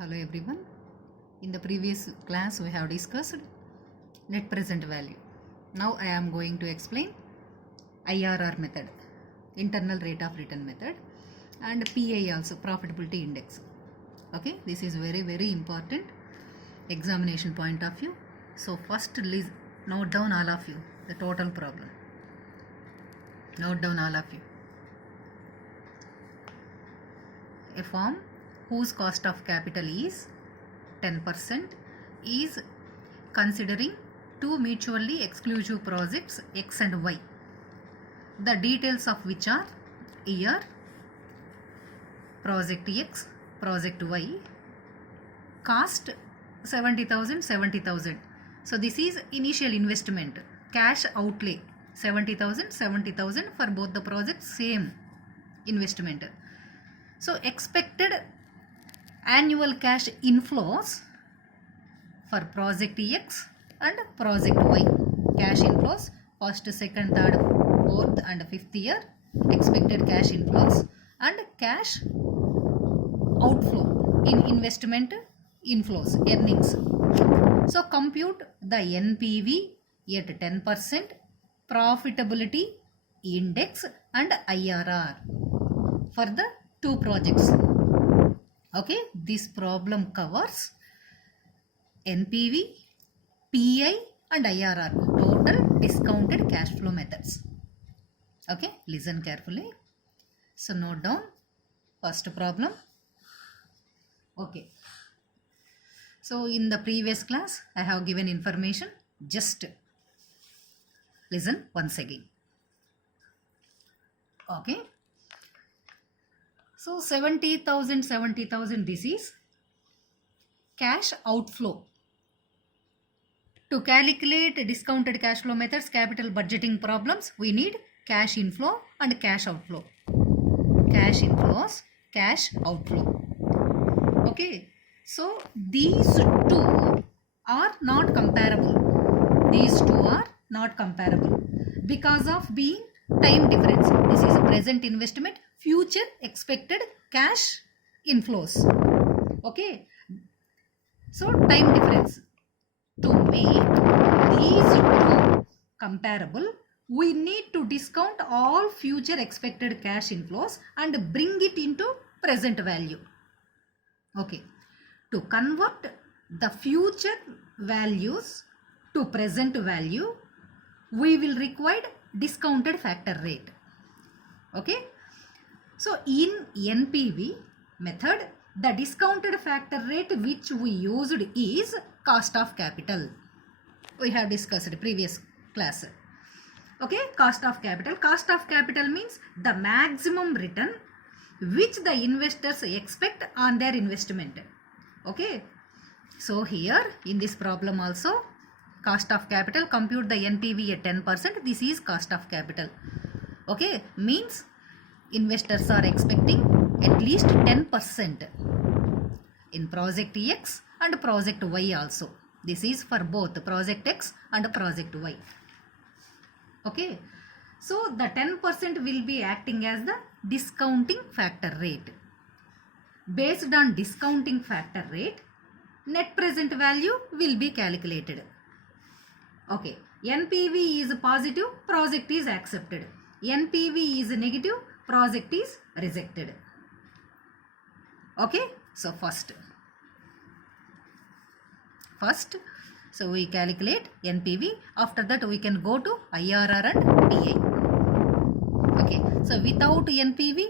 Hello everyone. In the previous class we have discussed net present value. Now I am going to explain IRR method, internal rate of return method, and PI also, profitability index. Okay, this is very important examination point of view. So first note down all of you the total problem. Note down all of you. A firm whose cost of capital is 10% is considering two mutually exclusive projects X and Y, the details of which are here: project X, project Y, cost 70,000. So this is initial investment, cash outlay 70,000 for both the projects, same investment. So expected annual cash inflows for project X and project Y. Cash inflows first, second, third, fourth and fifth year, expected cash inflows and cash outflow in investment inflows, earnings. So compute the NPV at 10%, profitability index and IRR for the two projects. Okay, this problem covers NPV, PI and IRR, total discounted cash flow methods. Okay, listen carefully. So note down first problem. Okay, so in the previous class I have given information, just listen once again. Okay, so 70,000 this is cash outflow. To calculate discounted cash flow methods, capital budgeting problems, we need cash inflow and cash outflow. Cash inflows, cash outflow. Okay, so these two are not comparable. These two are not comparable because of being time difference. This is a present investment, future expected cash inflows. Okay, so time difference. To make these two comparable, we need to discount all future expected cash inflows and bring it into present value. Okay, to convert the future values to present value, we will require discounted factor rate. Okay, so in NPV method, the discounted factor rate which we used is cost of capital. We have discussed previous class. Okay, cost of capital. Cost of capital means the maximum return which the investors expect on their investment. Okay, so here in this problem also, cost of capital, compute the NPV at 10%. This is cost of capital. Okay, means investors are expecting at least 10% in project X and project Y also. This is for both project X and project Y. Okay, so the 10% will be acting as the discounting factor rate. Based on discounting factor rate, net present value will be calculated. Okay, NPV is positive, project is accepted. NPV is negative, project is rejected. Okay, so first, so we calculate NPV. After that we can go to IRR and PI. Okay, so without NPV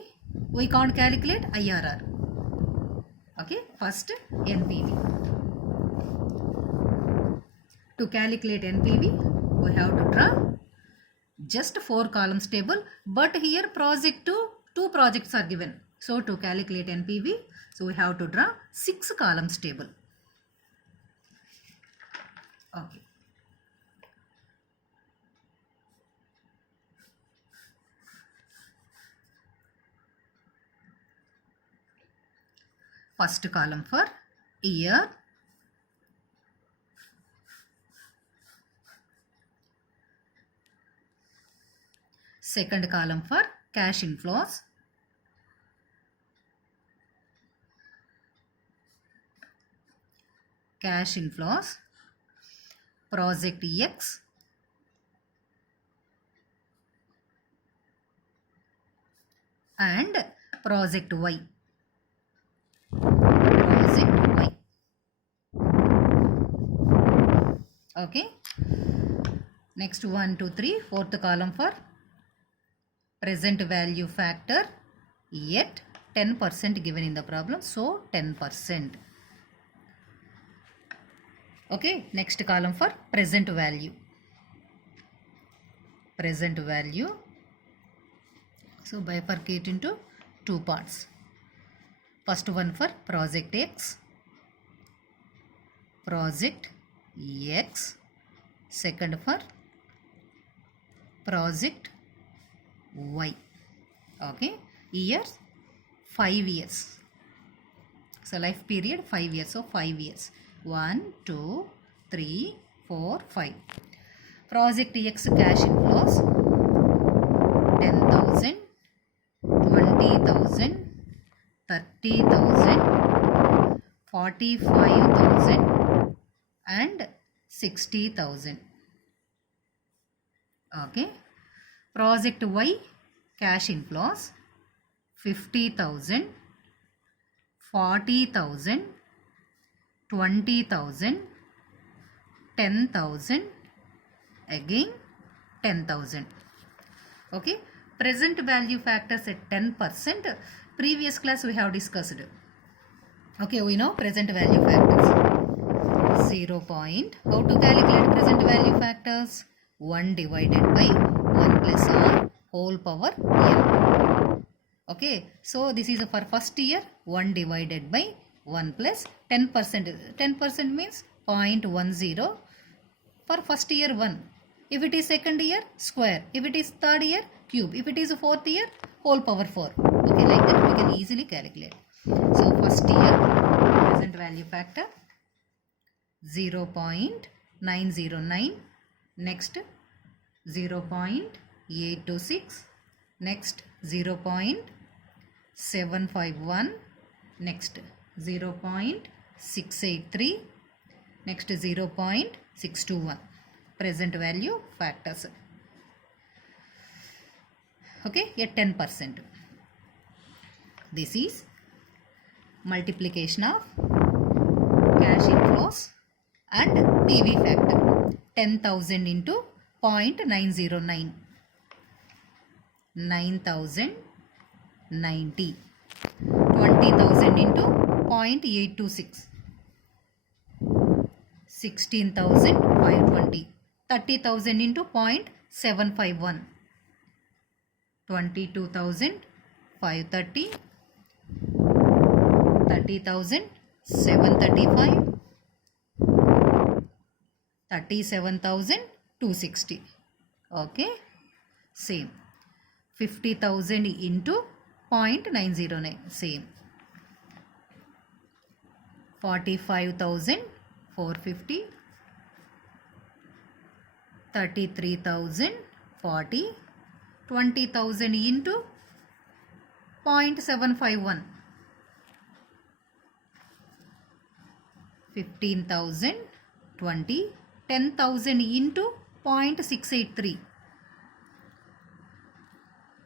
we can't calculate IRR. Okay, first NPV. To calculate NPV, we have to draw just 4 columns table, but here two projects are given. So to calculate NPV, so we have to draw 6 columns table. Okay. First column for year, second column for cash inflows, cash inflows, project X and project Y. Project Y. Okay. Next 1, 2, 3, fourth column for present value factor, yet 10% given in the problem, so 10%. Okay, next column for present value. Present value. So bifurcate into two parts. First one for project X, project X. Second for project Y. Okay, years 5 years. So life period 5 years. So 5 years. 1, 2, 3, 4, 5. Project X cash inflows 10,000, 20,000, 30,000, 45,000 and 60,000. Okay. Project Y cash inflows 50,000, 40,000, 20,000, 10,000, again 10,000. Okay. Present value factors at 10%. Previous class we have discussed. Okay, we know present value factors. 0 point. How to calculate present value factors? 1 divided by 1 plus r whole power n. Okay, so this is for first year 1 divided by 1 plus 10%. 10% means 0.10 for first year 1. If it is second year, square. If it is third year, cube. If it is fourth year, whole power 4. Okay, like that we can easily calculate. So first year present value factor 0.909, next 0.826, next 0.751, next 0.683, next 0.621. Present value factors. Okay, at 10%. This is multiplication of cash inflows and PV factor. 10,000 into 0.909. 9,090. 20,000 into 0.826. 16,520. 30,000 into 0.751. 22,530. 30,735. 37,260. Okay, same. 50,000 into 0.909, same. 45,450. 33,040. 20,000 into 0.751. 15,020. 10,000 into 0.683.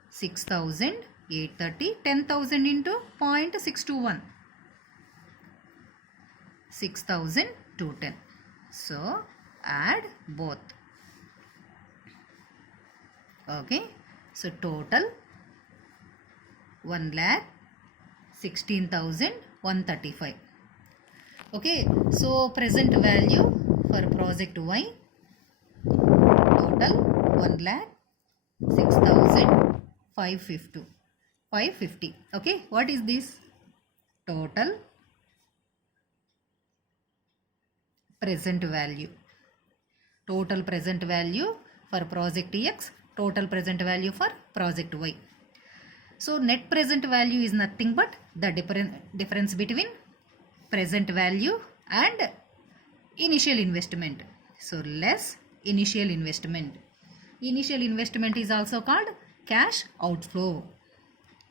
6,830. 10,000 into 0.621. 6,210. So add both. Okay. So total 1,16,135. Okay. So present value for project Y total 1,06,550. Okay. What is this? Total present value. Total present value for project X, total present value for project Y. So net present value is nothing but the difference between present value and initial investment. So less initial investment. Initial investment is also called cash outflow.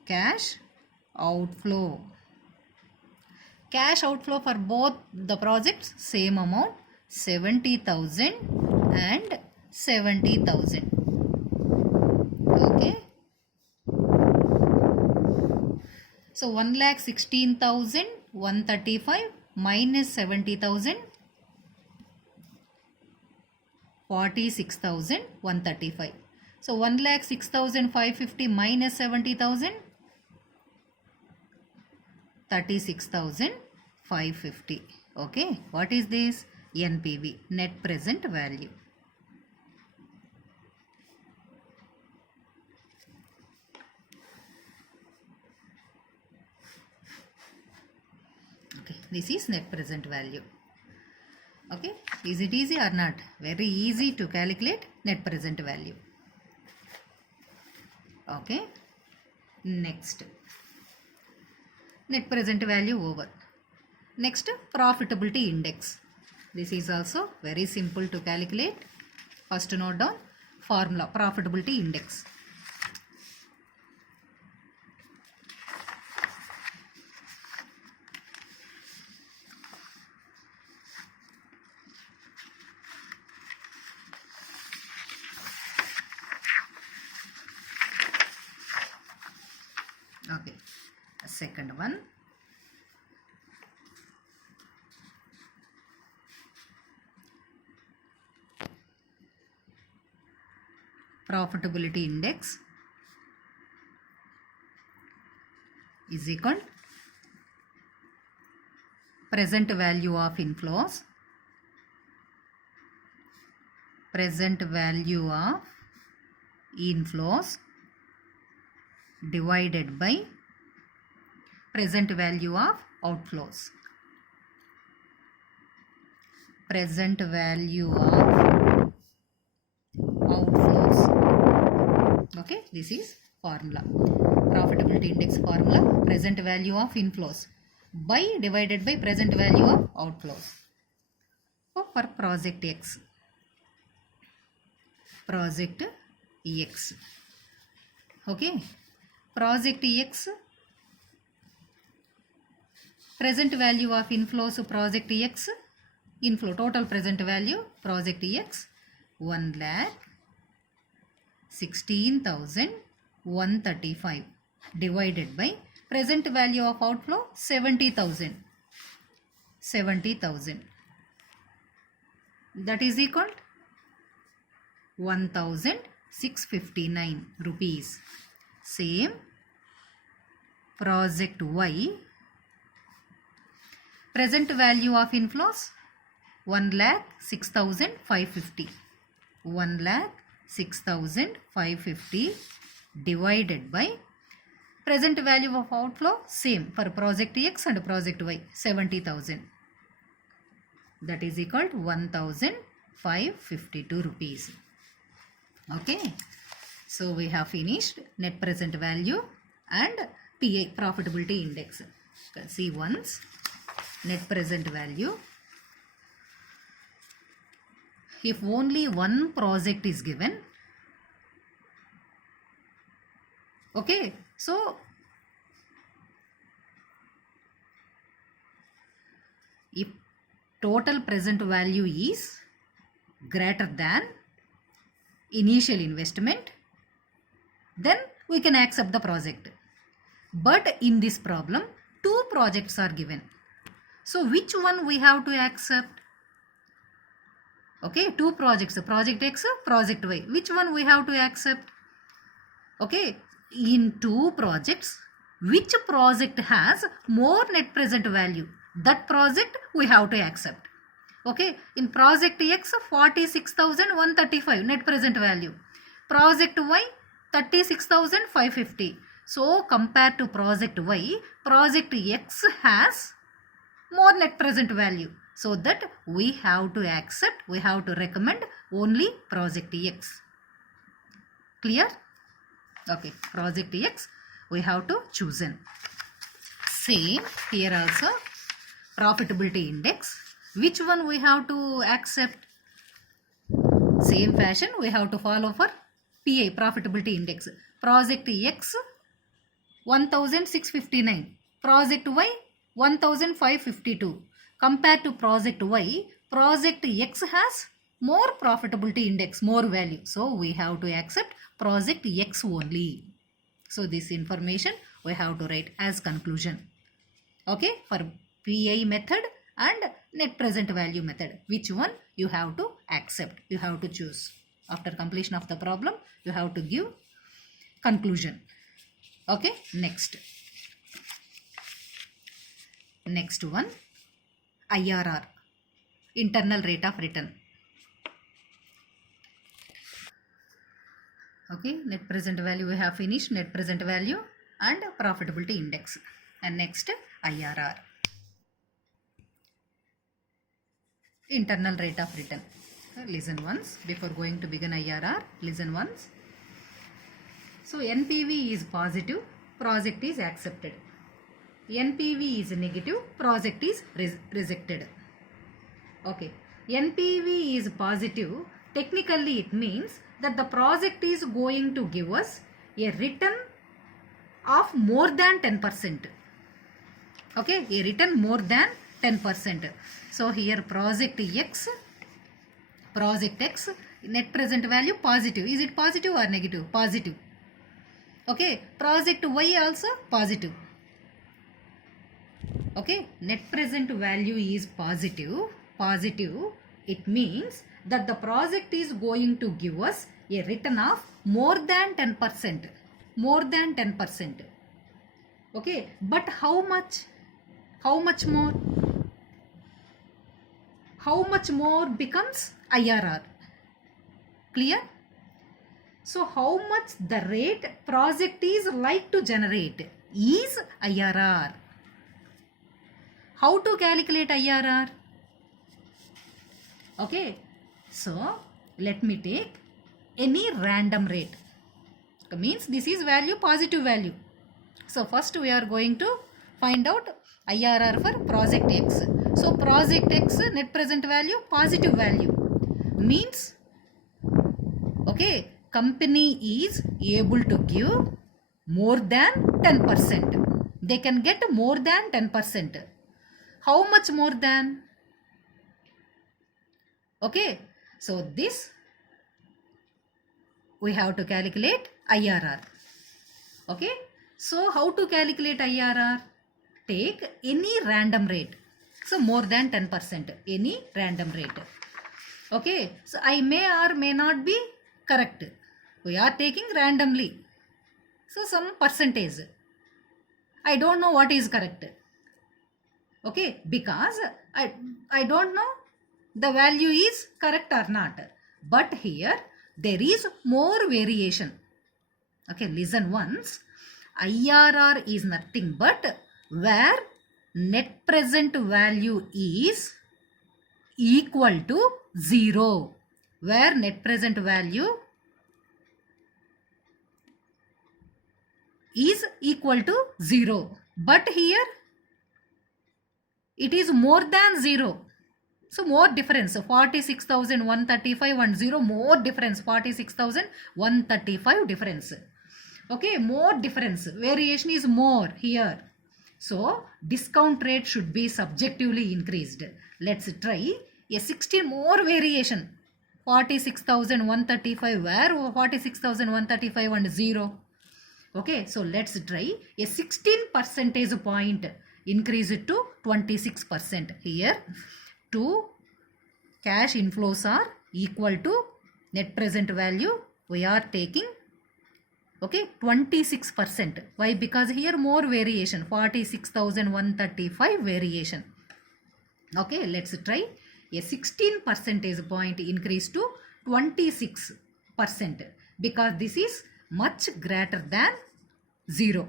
Cash outflow. Cash outflow for both the projects same amount, 70,000 and 70,000. Okay. So 1,16,135 minus 70,000, 46,135. So 1,06,550 minus 70,000, 36,550. Okay, what is this? NPV, net present value. Okay, this is net present value. Okay, is it easy or not? Very easy to calculate net present value. Okay, next. Net present value over. Next, profitability index. This is also very simple to calculate. First note down formula, profitability index. Okay, second one. Profitability index is equal present value of inflows, divided by present value of outflows. Present value of outflows. Okay, this is formula. Profitability index formula, present value of inflows by divided by present value of outflows. So for project X. Project X. Okay. Project X, present value of inflows project X, inflow total present value project X 1,16,135 divided by present value of outflow 70,000. That is equal to 1,659 rupees. Same project Y, present value of inflows 1,06,550. 1,06,550 divided by present value of outflow same for project X and project Y 70,000. That is equal to 1,552 rupees. Okay. So we have finished net present value and PI, profitability index. You can see once net present value. If only one project is given, okay, so if total present value is greater than initial investment, then we can accept the project. But in this problem, two projects are given. So which one we have to accept? Okay, two projects, project X, project Y. Which one we have to accept? Okay, in two projects, which project has more net present value? That project we have to accept. Okay, in project X, 46,135 net present value. Project Y, 36,550. So compared to project Y, project X has more net present value. So that we have to accept, we have to recommend only project X. Clear? Okay, project X we have to choose. Same here also, profitability index. Which one we have to accept? Same fashion we have to follow for PI, profitability index. Project X 1,659. Project Y 1552. Compared to project Y, project X has more profitability index, more value. So we have to accept project X only. So this information we have to write as conclusion. Okay, for PI method and net present value method, which one you have to accept, you have to choose. After completion of the problem, you have to give conclusion. Okay, next one, IRR, internal rate of return. Okay, net present value we have finished, net present value and profitability index. And next, IRR, internal rate of return. Listen once, before going to begin IRR, listen once. So NPV is positive, project is accepted. NPV is negative, project is rejected. Okay, NPV is positive. Technically it means that the project is going to give us a return of more than 10%. Okay, a return more than 10%. So here project X, net present value positive. Is it positive or negative? Positive. Okay, project Y also positive. Okay, net present value is positive. It means that the project is going to give us a return of more than 10%. More than 10%. Okay, but how much? How much more? How much more becomes IRR? Clear? So how much the rate project is like to generate is IRR. How to calculate IRR? Okay, so let me take any random rate. Means this is value, positive value. So first we are going to find out IRR for project X. So project X net present value, positive value. Means, okay, company is able to give more than 10%. They can get more than 10%. How much more than? Okay, so this we have to calculate IRR. Okay, so how to calculate IRR? Take any random rate. So more than 10%, any random rate. Okay, so I may or may not be correct. We are taking randomly. So some percentage. I don't know what is correct. Okay, because I don't know the value is correct or not. But here there is more variation. Okay, listen once. IRR is nothing but where net present value is equal to 0. Where net present value is equal to 0. But here it is more than 0. So more difference, 46,135 and 0 more difference, 46,135 difference. Okay, more difference, variation is more here. So discount rate should be subjectively increased. Let's try a 16 more variation, 46,135 where 46,135 and 0. Okay, so let's try a 16 percentage point increase it to 26%. Here 2 cash inflows are equal to net present value. We are taking, okay, 26%. Why? Because here more variation, 46,135 variation. Okay, let's try a 16 percentage point increase to 26%, because this is much greater than 0.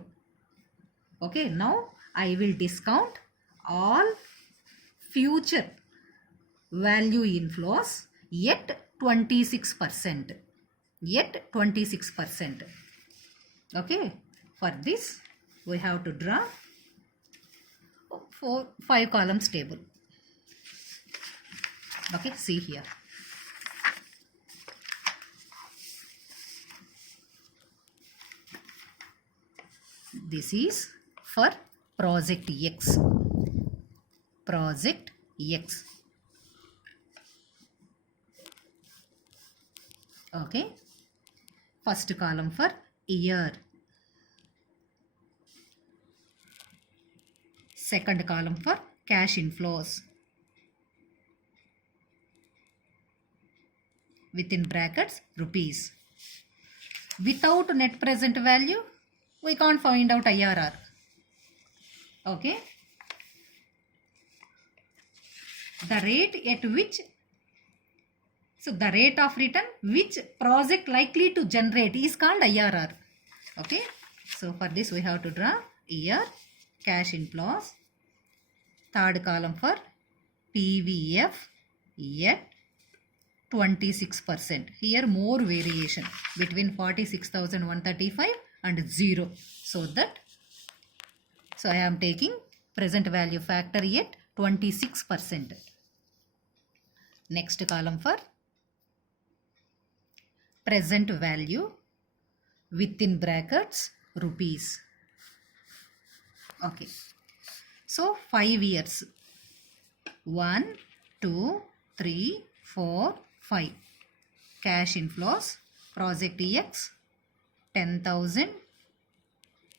Okay, now I will discount all future value inflows yet 26%. Yet 26%. Okay, for this we have to draw 5 columns table. Okay, see here. This is for project X. project X. Okay. First column for year. Second column for cash inflows. Within brackets, rupees. Without net present value, we can't find out IRR. Okay. The rate at which, so the rate of return which project likely to generate is called IRR. Okay. So for this we have to draw year, cash inflows. Third column for PVF at 26%. Here more variation between 46,135 and 0. So I am taking present value factor at 26%. Next column for present value within brackets rupees. Okay. So 5 years. 1, 2, 3, 4, 5. Cash inflows. Project X 10,000,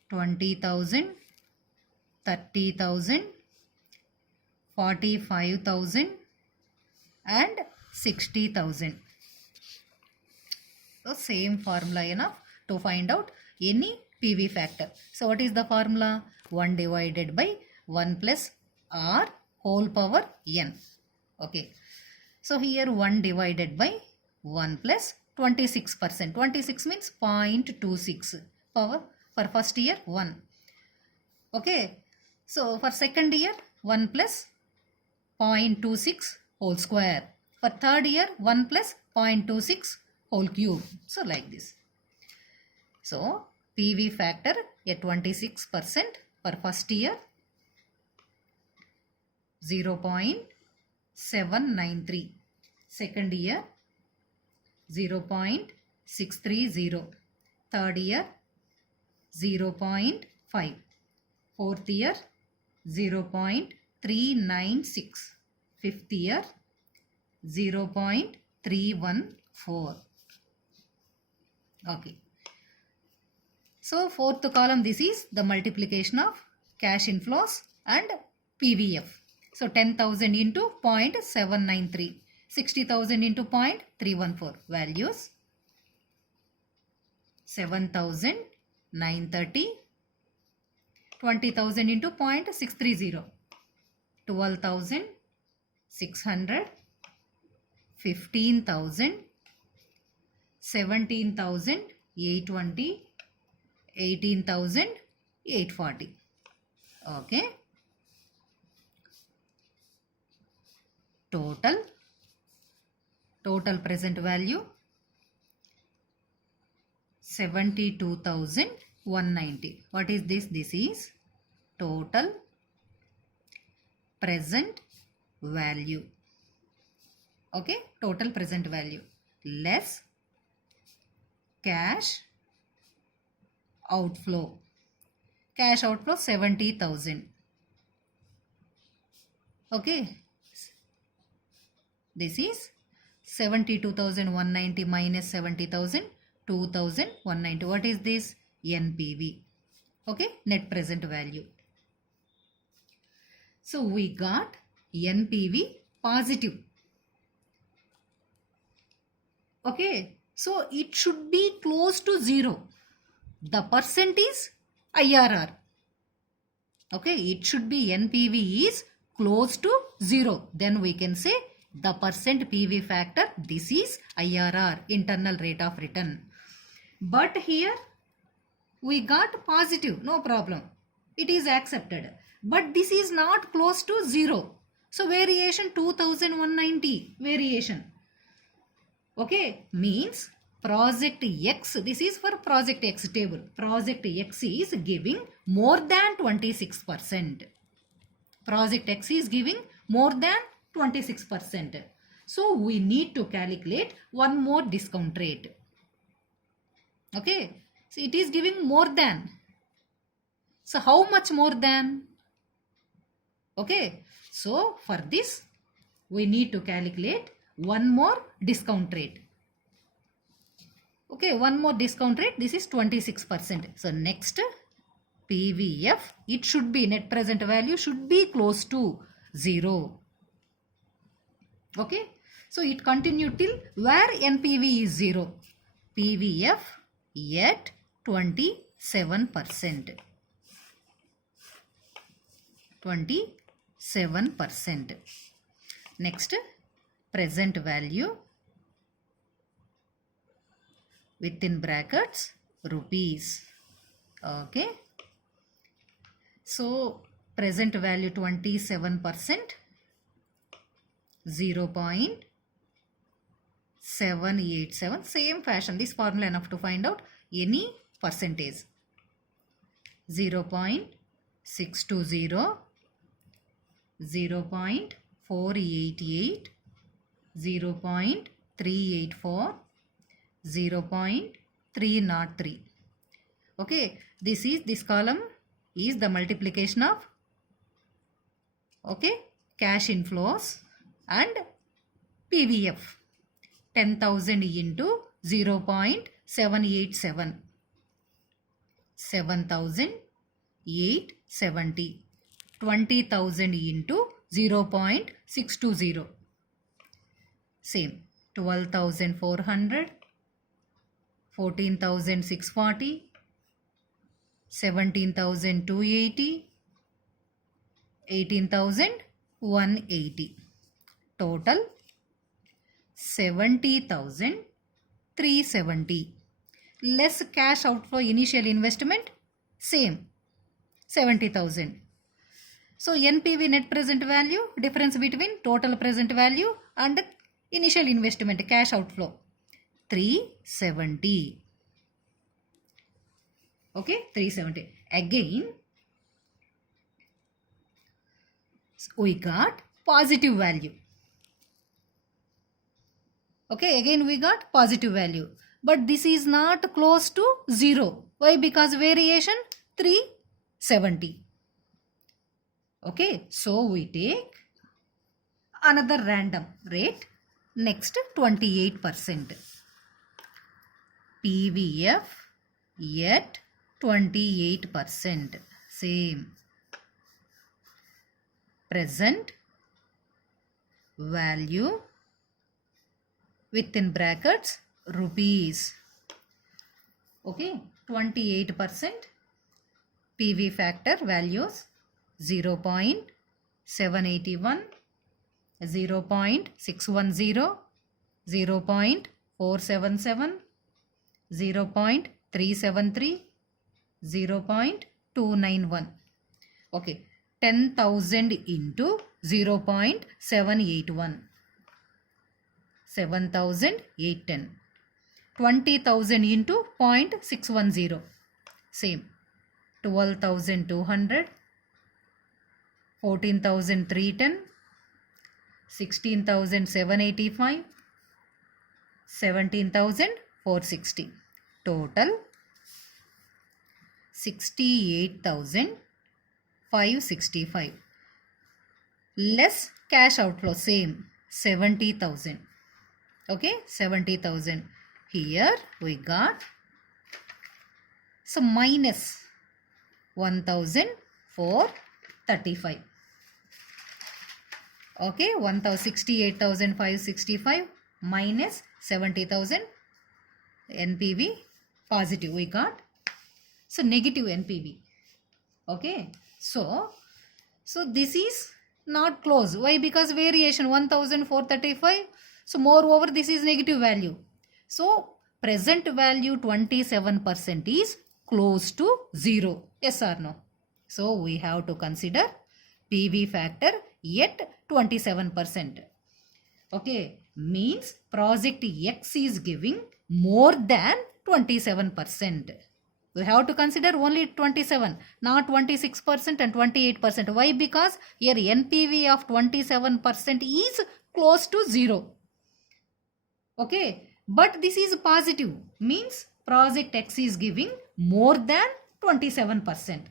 20,000, 30,000, 45,000 and 60,000. So same formula enough to find out any PV factor. So what is the formula? 1 divided by 1 plus R whole power n. Okay. So here 1 divided by 1 plus 26%. 26 means 0.26 power for first year 1. Okay. So for second year 1 plus 0.26 whole square. For third year 1 plus 0.26 whole cube. So like this. So PV factor at 26% for first year 0.793. Second year 0.630. Third year 0.5. Fourth year 0.396. Fifth year 0.314. Okay. So fourth column, this is the multiplication of cash inflows and PVF. So 10,000 into 0.793. 60,000 into 0.314. Values 7,930. 20,000 into 0.630. 12,600. 15,000. 17,820. 18,840. Okay. Total present value 72,190. What is this? This is total present value. Okay. Total present value less cash outflow. Cash outflow 70,000. Okay. This is 72,190 minus 70,000, 2,190. What is this? NPV. Okay. Net present value. So we got NPV positive. Okay. So it should be close to 0. The percent is IRR. Okay. It should be NPV is close to 0. Then we can say the percent PV factor, this is IRR, internal rate of return. But here we got positive, no problem. It is accepted. But this is not close to 0. So variation 2,190 variation. Okay, means project X, this is for project X table. Project X is giving more than 26%. Project X is giving more than 26%. So we need to calculate one more discount rate. Okay. So it is giving more than. So how much more than? Okay. So for this, we need to calculate one more discount rate. Okay, one more discount rate. This is 26%. So next, PVF, it should be, net present value should be close to 0. Okay, so it continued till where NPV is 0. PVF at 27%. 27%. Next, present value within brackets rupees. Okay. So present value 27%, 0.787. Same fashion, this formula enough to find out any percentage. 0.620, 0.488, 0.384, 0.303. Okay, this column is the multiplication of, okay, cash inflows and PVF. 10,000 into 0.787, 7,870. 20,000 into 0.620, same, 12,400, 14,640, 17,280, 18,180. Total 70,370. Less cash outflow initial investment, same, 70,000. So NPV, net present value, difference between total present value and initial investment, cash outflow, 370. Okay, 370. Again, we got positive value. Okay, again we got positive value. But this is not close to 0. Why? Because variation 370. Okay, so we take another random rate. Next, 28%. PVF at 28%. Same. Present value within brackets rupees. Okay, 28%. PV factor values 0.781, 0.610, 0.477, 0.373, 0.291. Okay, 10,000 into 0.781, 7,810. 20,000 into 0.610, same, 12,200, 14,310, 16,785, 17,460. Total 68,565. Less cash outflow, same, 70,000. Okay, 70,000. Here we got, so minus 1,435. Okay, 68,565 minus 70,000 NPV positive we got. So negative NPV. Okay, so this is not close. Why? Because variation 1,435. So moreover, this is negative value. So present value 27% is close to 0. Yes or no? So we have to consider PV factor at 27%. Okay, means project X is giving more than 27%. We have to consider only 27, not 26% and 28%. Why? Because here NPV of 27% is close to 0. Okay, but this is positive, means project X is giving more than 27%.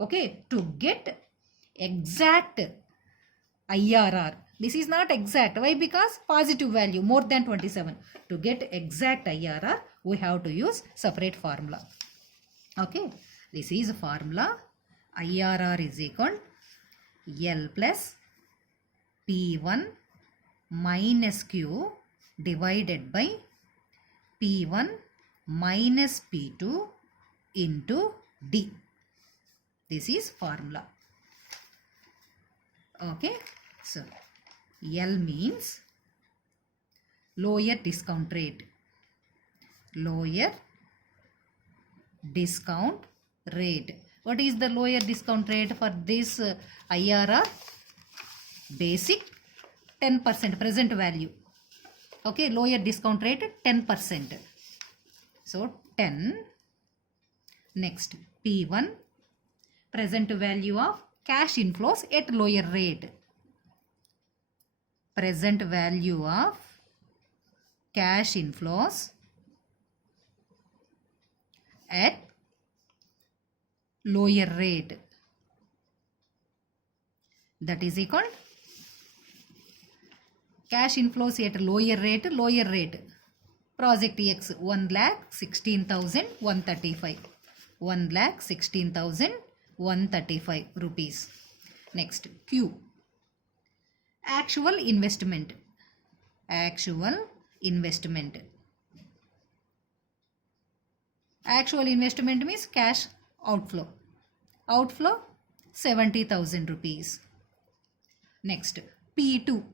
Okay, to get exact IRR. This is not exact. Why? Because positive value more than 27. To get exact IRR, we have to use separate formula. Okay. This is formula. IRR is equal L plus P1 minus Q divided by P1 minus P2 into D. This is formula. Okay. So, L means lower discount rate. Lower discount rate. What is the lower discount rate for this IRR? Basic 10% present value. Okay, lower discount rate 10%. So 10. Next, P1 present value of cash inflows at lower rate. Present value of cash inflows at lower rate. That is equal cash inflows at lower rate. Project X 1,16,135. 1,16,135 rupees. Next, Q. Actual investment. Actual investment. Actual investment means cash outflow. Outflow 70,000 rupees. Next, P2.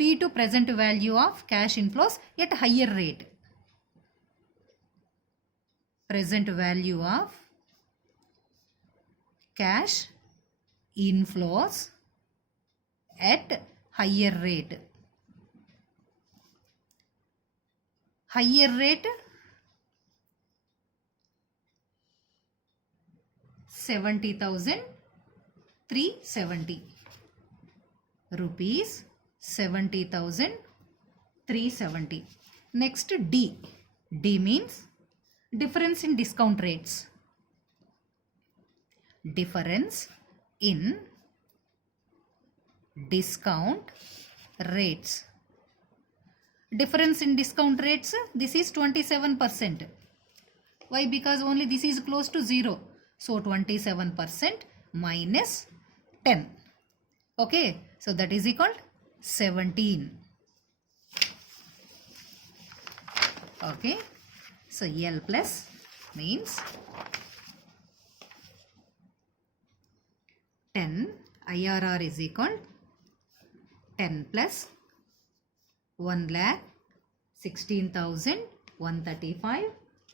P2 present value of cash inflows at higher rate. Present value of cash inflows at higher rate. Higher rate 70,370 rupees. 70,370. Next, D. D means difference in discount rates. Difference in discount rates. Difference in discount rates, this is 27%. Why? Because only this is close to 0. So 27% minus 10. Okay. So that is equal to 17. Okay. So L plus means 10. IRR is equal 10 plus 1,16,135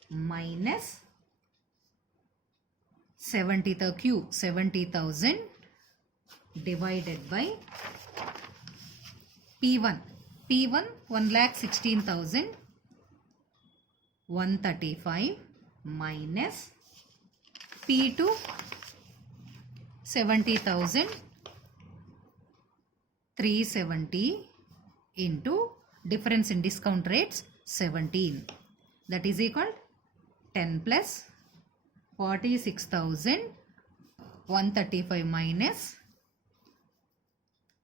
minus 70,000 divided by P1. P1 1,16,135 minus P2 70,370 into difference in discount rates 17. That is equal 10 plus 46,135 minus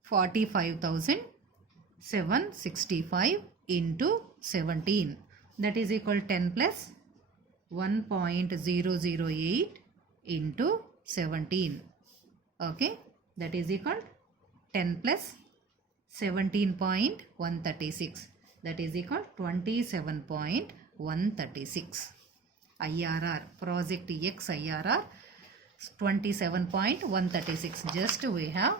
45,765 into 17. That is equal 10 plus 1.008 into 17. Okay. That is equal 10 plus 17.136. That is equal 27.136. IRR, Project X IRR 27.136. Just we have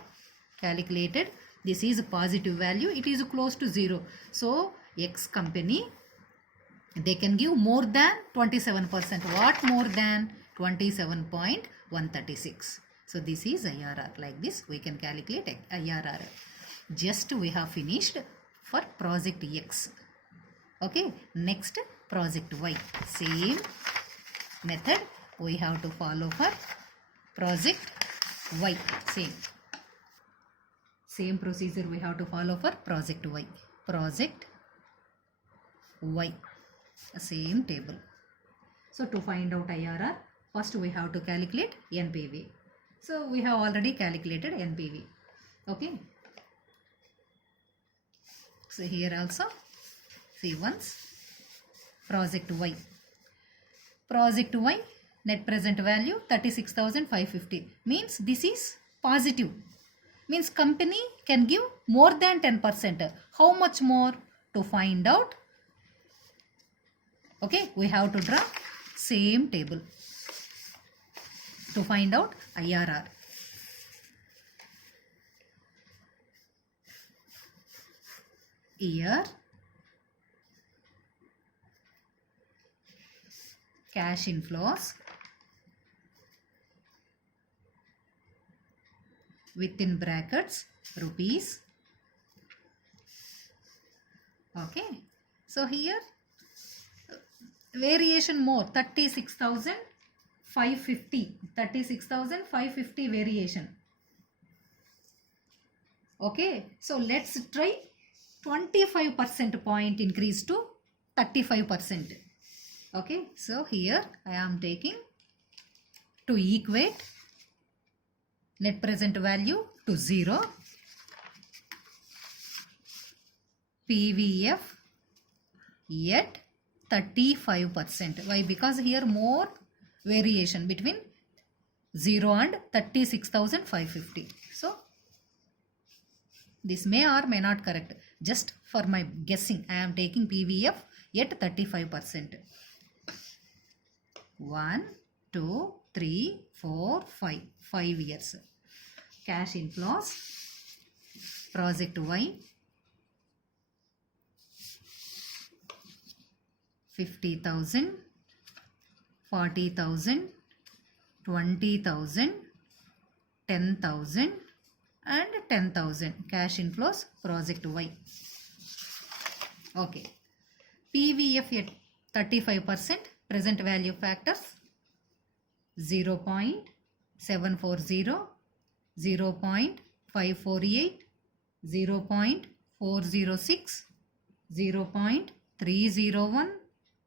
calculated. This is a positive value. It is close to 0. So X company, they can give more than 27%. What more than 27.136? So this is IRR. Like this we can calculate IRR. Just we have finished for Project X. Okay. Next, Project Y. Same method we have to follow for Project Y. Same procedure we have to follow for Project Y. Project Y. Same table. So to find out IRR, first we have to calculate NPV. So we have already calculated NPV. Okay. So here also, see once, project Y. Project Y, net present value 36,550. Means this is positive. Means company can give more than 10%. How much more? To find out, okay, we have to draw same table to find out IRR. Year, cash inflows, within brackets, rupees. Okay, so here variation more, 36,550 variation. Okay, so let's try 25% point increase to 35%. Okay, so here I am taking to equate net present value to 0, PVF at 35%. Why? Because here more variation between 0 and 36,550. So this may or may not correct. Just for my guessing, I am taking PVF at 35%. 1, 2, 3, 4, 5. 5 years. Cash inflows, project Y, 50,000, 40,000, 20,000, 10,000 and 10,000. Cash inflows, project Y. Okay. PVF at 35%, present value factors 0.740, 0.548, 0.406, 0.301,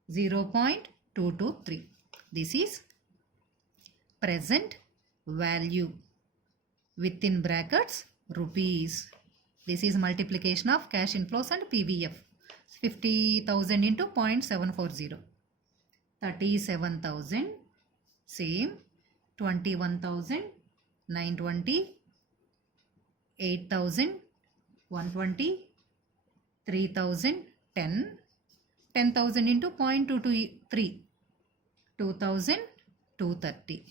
0.223. This is present value within brackets rupees. This is multiplication of cash inflows and PVF. 50,000 into 0.740. 37,000. Same. 21,000. 920. 8,000. 120. 3,000. 10. 10,000 into 0.223. 2,000. 230.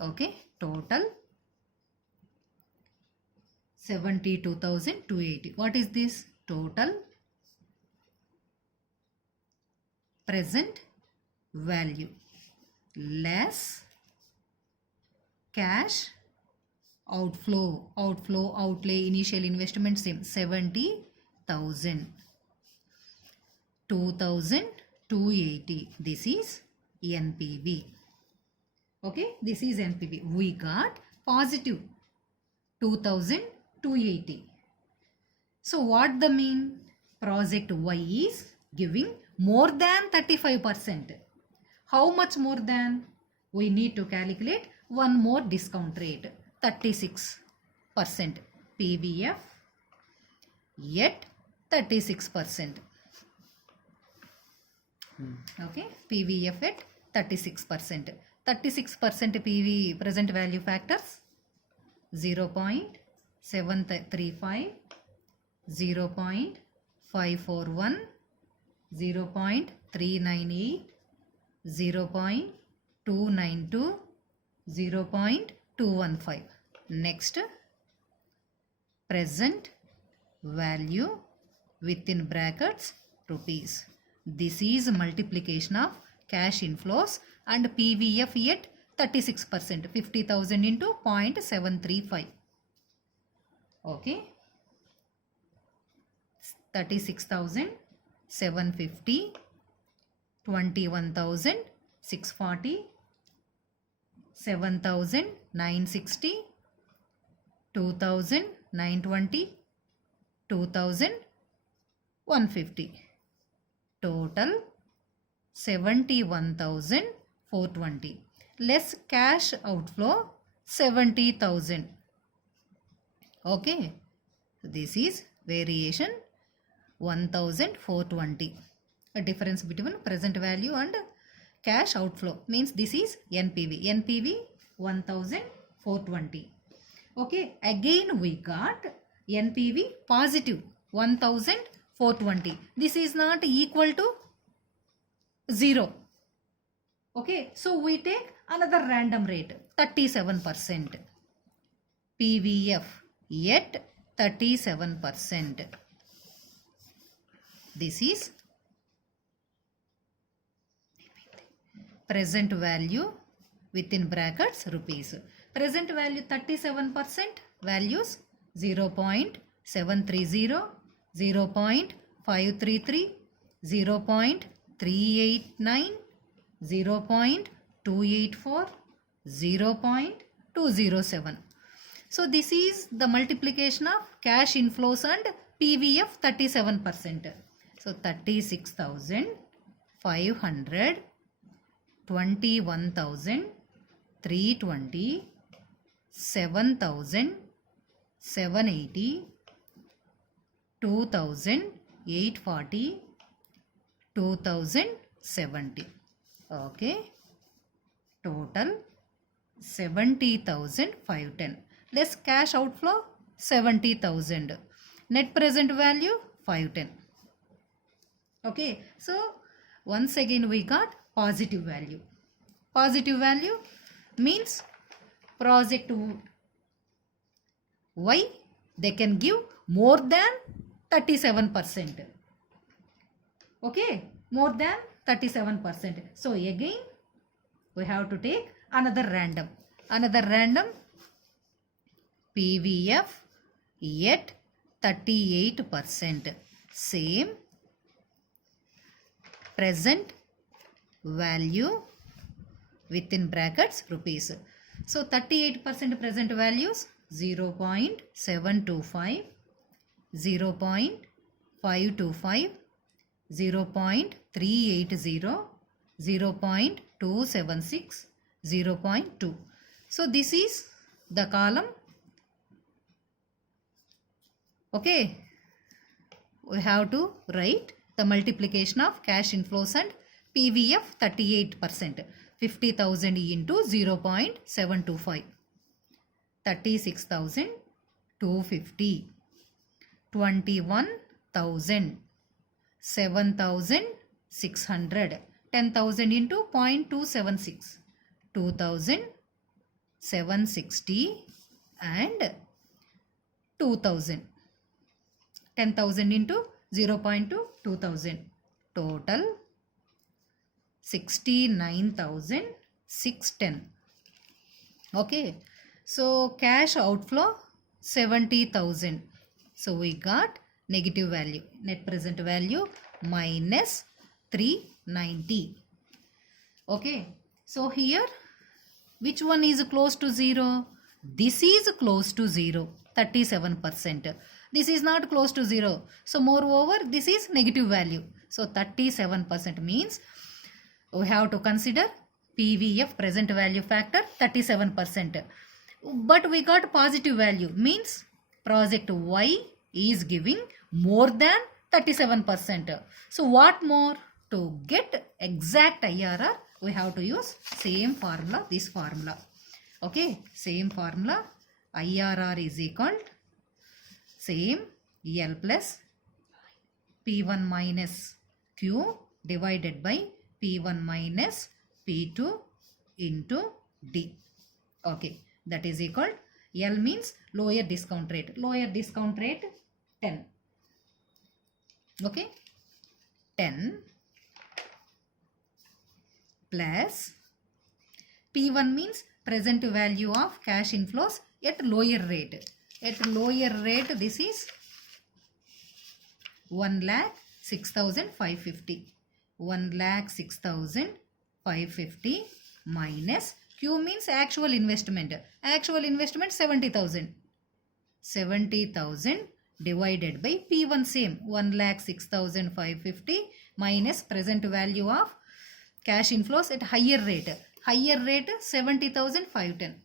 Okay. Total 72,280. What is this? Total present value less cash outlay, initial investment same, 70,000. 2,280. This is NPV. Okay, this is NPV. We got positive 2,280. So what the mean? Project Y is giving more than 35%. How much more than? We need to calculate one more discount rate, 36%. PVF at 36%. Okay, PVF at 36%. 36% PV present value factors 0.735, 0.541, 0.398, 0.292, 0.215. Next, present value within brackets rupees. This is multiplication of cash inflows and PVF at 36%. 50,000 into 0.735. Okay. 36,750, 21,640, 7,960, 2,920, 2,150. Total 71,420. Less cash outflow 70,000. Okay, this is variation 1,420. A difference between present value and cash outflow means this is NPV. NPV 1,420. Okay, again we got NPV positive 1,420. This is not equal to 0. Okay, so we take another random rate 37%. PVF yet 37%. This is present value within brackets rupees. Present value 37%, values 0.730, 0.533, 0.389, 0.284, 0.207. So this is the multiplication of cash inflows and PVF 37%. So 36,500, 21,320, 7,780, 2,840, 2,070. Okay, total 70,510. Less cash outflow 70,000. Net present value 510. Okay, so once again we got positive value. Positive value means project Y, they can give more than 37%. Okay, more than 37%. So again we have to take another random. PVF yet 38%. Same present value within brackets rupees. So 38% present values 0.725, 0.525, 0.380, 0.276, 0.2. So this is the column. Okay, we have to write the multiplication of cash inflows and PVF 38%. 50,000 into 0.725. 36,250. 21,000. 7,600. 10,000 into 0.276. 2,760 and 2,000. 10,000 into 0.2, 2,000. Total 69,610. Okay, so cash outflow 70,000. So we got negative value. Net present value minus 390. Okay, so here which one is close to 0? This is close to 0, 37%. This is not close to 0. So moreover, this is negative value. So 37% means we have to consider PVF present value factor 37%. But we got positive value means project Y is giving more than 37%. So what more? To get exact IRR, we have to use same formula, this formula. Okay, same formula. IRR is equal same L plus P1 minus Q divided by P1 minus P2 into D. Okay, that is equal. L means lower discount rate. Lower discount rate 10. Okay, 10 plus P1 means present value of cash inflows at lower rate. At lower rate, this is 1,06,550. 1,06,550 minus Q means actual investment. Actual investment 70,000. 70,000 divided by P1 same 1,06,550 minus present value of cash inflows at higher rate. Higher rate 70,510.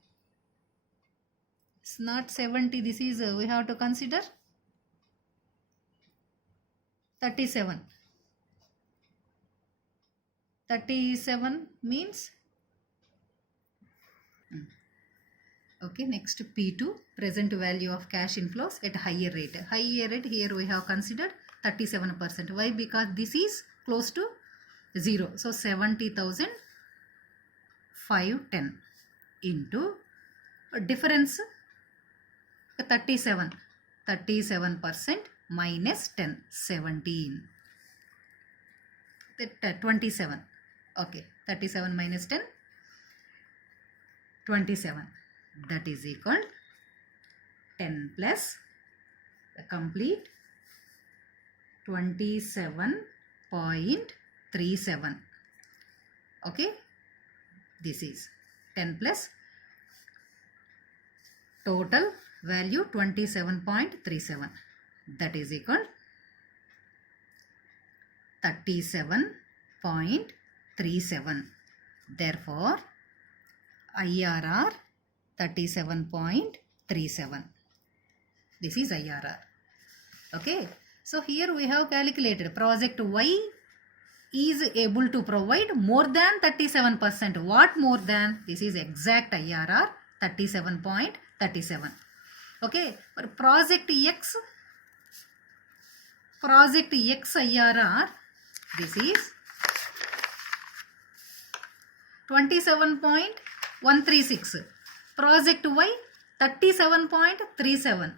It's not 70. This is we have to consider 37. 37 means okay. Next P2, present value of cash inflows at higher rate. Higher rate here we have considered 37%. Why? Because this is close to 0. So 70,000 510 into difference 37% minus 10 17 27. Okay, 37 minus 10 27, that is equal 10 plus the complete 27.37. okay, this is 10 plus total value 27.37, that is equal 37.37. Therefore IRR 37.37. This is IRR. Okay, so here we have calculated project Y is able to provide more than 37%. What more than? This is exact IRR 37.37. okay, for project X IRR, this is 27.136. project Y 37.37.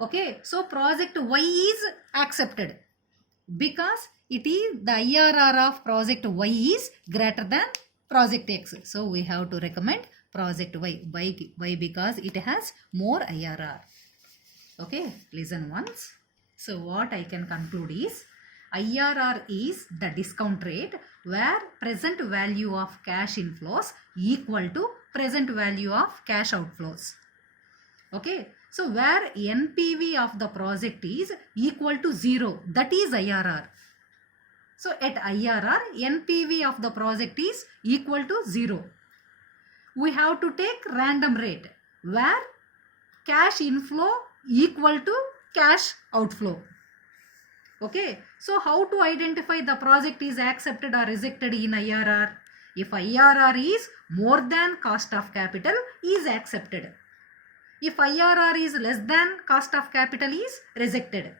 okay, so project Y is accepted because it is the IRR of project Y is greater than project X. So we have to recommend project Y. Why? Because it has more IRR. Okay, listen once. So what I can conclude is IRR is the discount rate where present value of cash inflows equal to present value of cash outflows. Okay, so where NPV of the project is equal to 0, that is IRR. So at IRR, NPV of the project is equal to 0. We have to take random rate where cash inflow equal to cash outflow. Okay, so how to identify the project is accepted or rejected in IRR? If IRR is more than cost of capital, is accepted. If IRR is less than cost of capital, is rejected.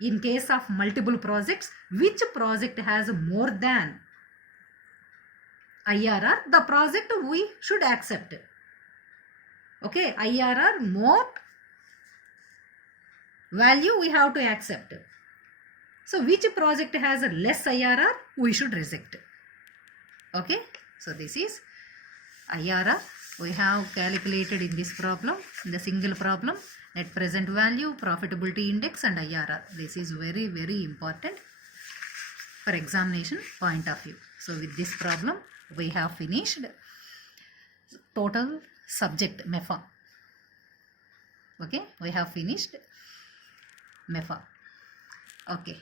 In case of multiple projects, which project has more than IRR, the project we should accept. Okay, IRR more value we have to accept. So which project has less IRR, we should reject. Okay, so this is IRR. We have calculated in this problem, in the single problem, net present value, profitability index and IRR. This is very, very important for examination point of view. So with this problem, we have finished total subject MEFA. Okay, we have finished MEFA. Okay.